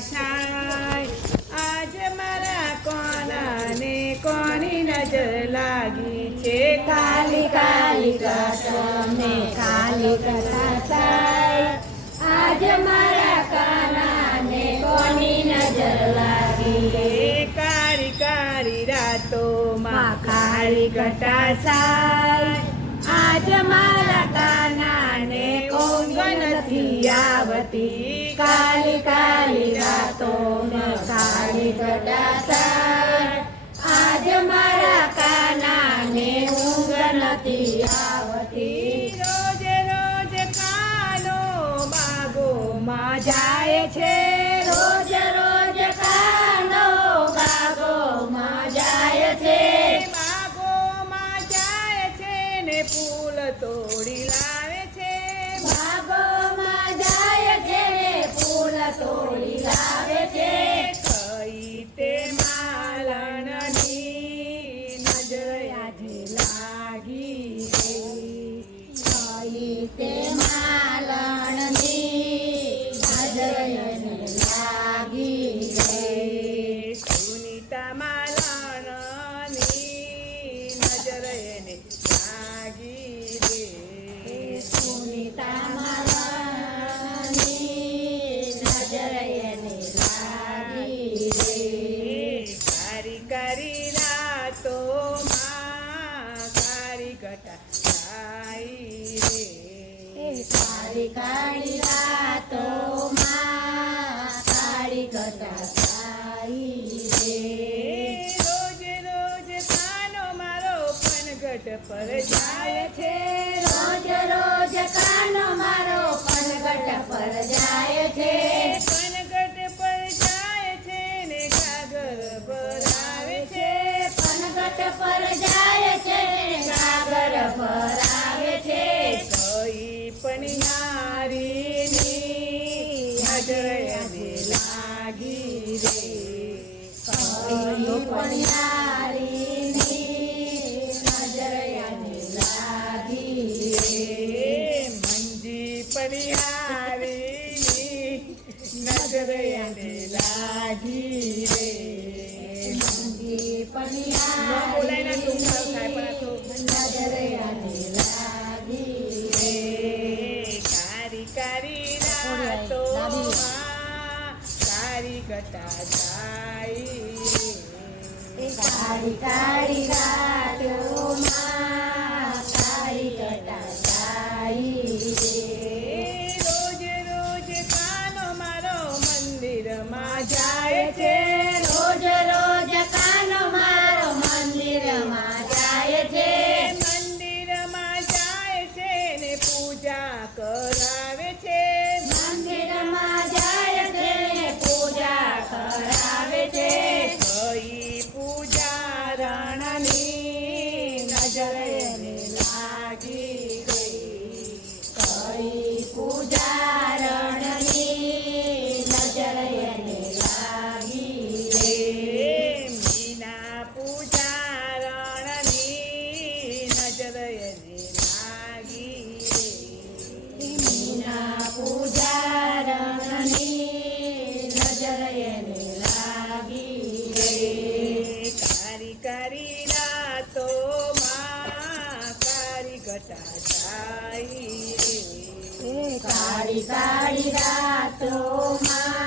છાય આજ મારા કોનાને કોની નજર લાગી છે કાલી કાલી તમને કાલી કથા થાય આજ મારા કાનાને કોની નજર લાગી કાળી કાળી રાતોમાં કાળી ઘટા થાય આજ મારા કાનાને ઊંઘ નથી આવતી કાલી કાલી રાતોમાં કાળી ઘટા થાય આજ મારા કાનાને ઊંઘ નથી આવતી રોજ રોજ કાનો બાગોમાં જાય છે રોજ રોજ કાનો બાગોમાં જાય છે બાગોમાં જાય છે ને ફૂલ તોડી લાવે છે બાગોમાં જાય છે ને ફૂલ તોડી લાવે છે કઈ તે માલણની નજર આજે લાગી કઈ તે માલણની નજર એને લાગી ગઈ સુનીતા માલણની નજર એને લાગી રે સુનીતા માલણની નજર એને લાગી રે કારી કારી રાતોમાં કારી ઘટા થાય રે કાળી કાળી રાતોમાં કાળી ઘટા થાય રે રોજ રોજ કાનો મારો પનગટ પર જાય છે રોજ રોજ કાનો મારો પનગટ પર જાય છે પનગટ પર જાય છે ને ગાગર ભરાવે છે પનગટ પર જાય છે ગાગર ભરાવે છે કઈ પણ નારીની નજર એને લાગી રે કઈ પણ યારીની નજર એને લાગી રે મંજી પરિહારીની નજર એને લાગી રે મંદી પણ બોલાય ના તું થાય પણ આ તો નજર એને લાગી રે કારી કારી રાતોમાં કારી ઘટા જાય કાળી કાળી રાતોમાં કાળી ઘટા થાય રે રોજ રોજ કાનો મારો મંદિરમાં જાય છે રોજ રોજ કાનો મારો મંદિરમાં જાય છે મંદિરમાં જાય છે ને પૂજા કરાવે છે મંદિરમાં જાય છે પૂજા કરાવે છે કઈ પૂજા રણની નજર એને લાગી ગઈ કઈ પૂજા રણની નજર એને લાગી રે મીના પૂજા રણની નજર એને લાગી મીના પૂજા રણની નજર એને લાગી રે કારી કારી રાતોમાં કારી ઘટા જાય રે કાળી કાળી રાતોમાં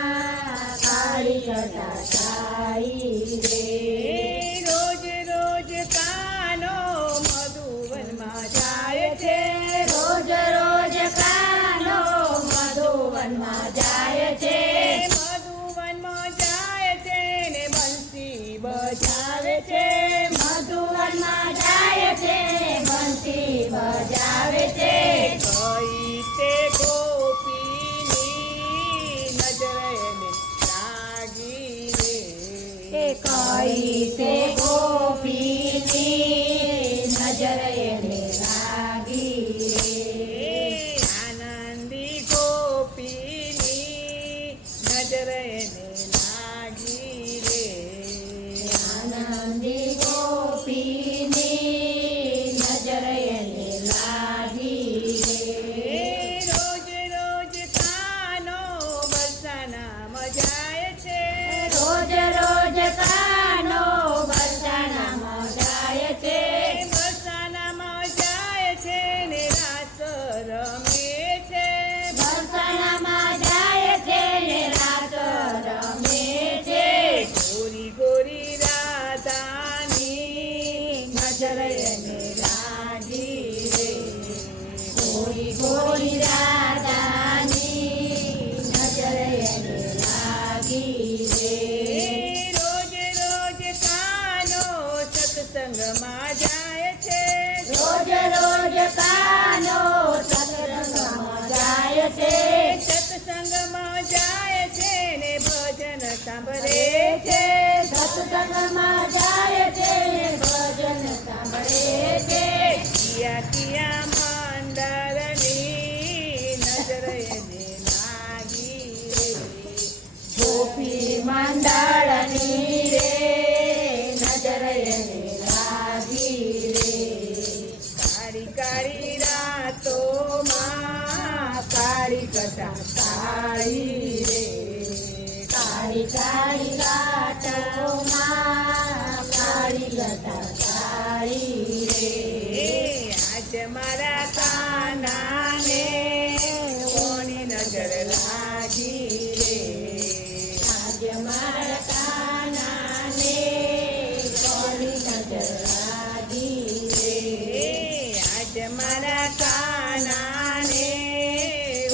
કાળી ઘટા થાય રે રોજ રોજ કાનો મધુવનમાં જાય છે રોજ રોજ કાનો મધુવનમાં જાય છે મધુવનમાં જાય છે ને બંસી બજાવે છે મધુવનમાં જાય છે બંસી બજાવે છે કઈ તે ગોપીની નજર એને લાગી રે કઈ તે ગોપીની નજર એને લાગી રે આનંદી ગોપીની નજર એને લાગી રે આનંદી ગોપીની નજર એને લાગી રે રોજ રોજ કાનો બરસાનામાં જાય છે. રોજ રોજ કાનો બરસાનામાં જાય છે. વરસાનામાં જાય છે ને રાસ રમે છે. બરસાનામાં જાય છે ને રાત રમે છે. ગોરી ગોરી રાધાની નજર એને લાગી રે. ગોરી ગોરી રાધાની નજર એને લાગી રે. રોજ રોજ કાનો સત્સંગમાં જાય છે. રોજ રોજ કાનો સત્સંગમાં જાય છે. સત્સંગમાં જાય છે ને ભજન સાંભળે છે. સત્સંગમાં જાય છે ને ભજન સાંભળે છે. કિયા કિયા મંડળની નજર એને લાગી રે. ગોપી મંડળની રે નજર એને લાગી રે. કાળી કાળી રાતોમાં કાળી કટા કાળી રે. કાળી કાળી રાતોમાં કાળી લતા કાળી રે. આજ મારા કાનાને કોની નજર લાગી રે. આજે મારા કાનાને કોની નજર લાગી રે. આજ મારા કાનાને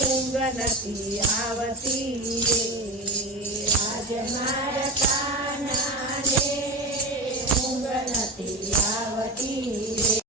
ઊંઘ નથી આવતી રે. આજે મારા કાનાને ઊંઘ નથી આવતી રે.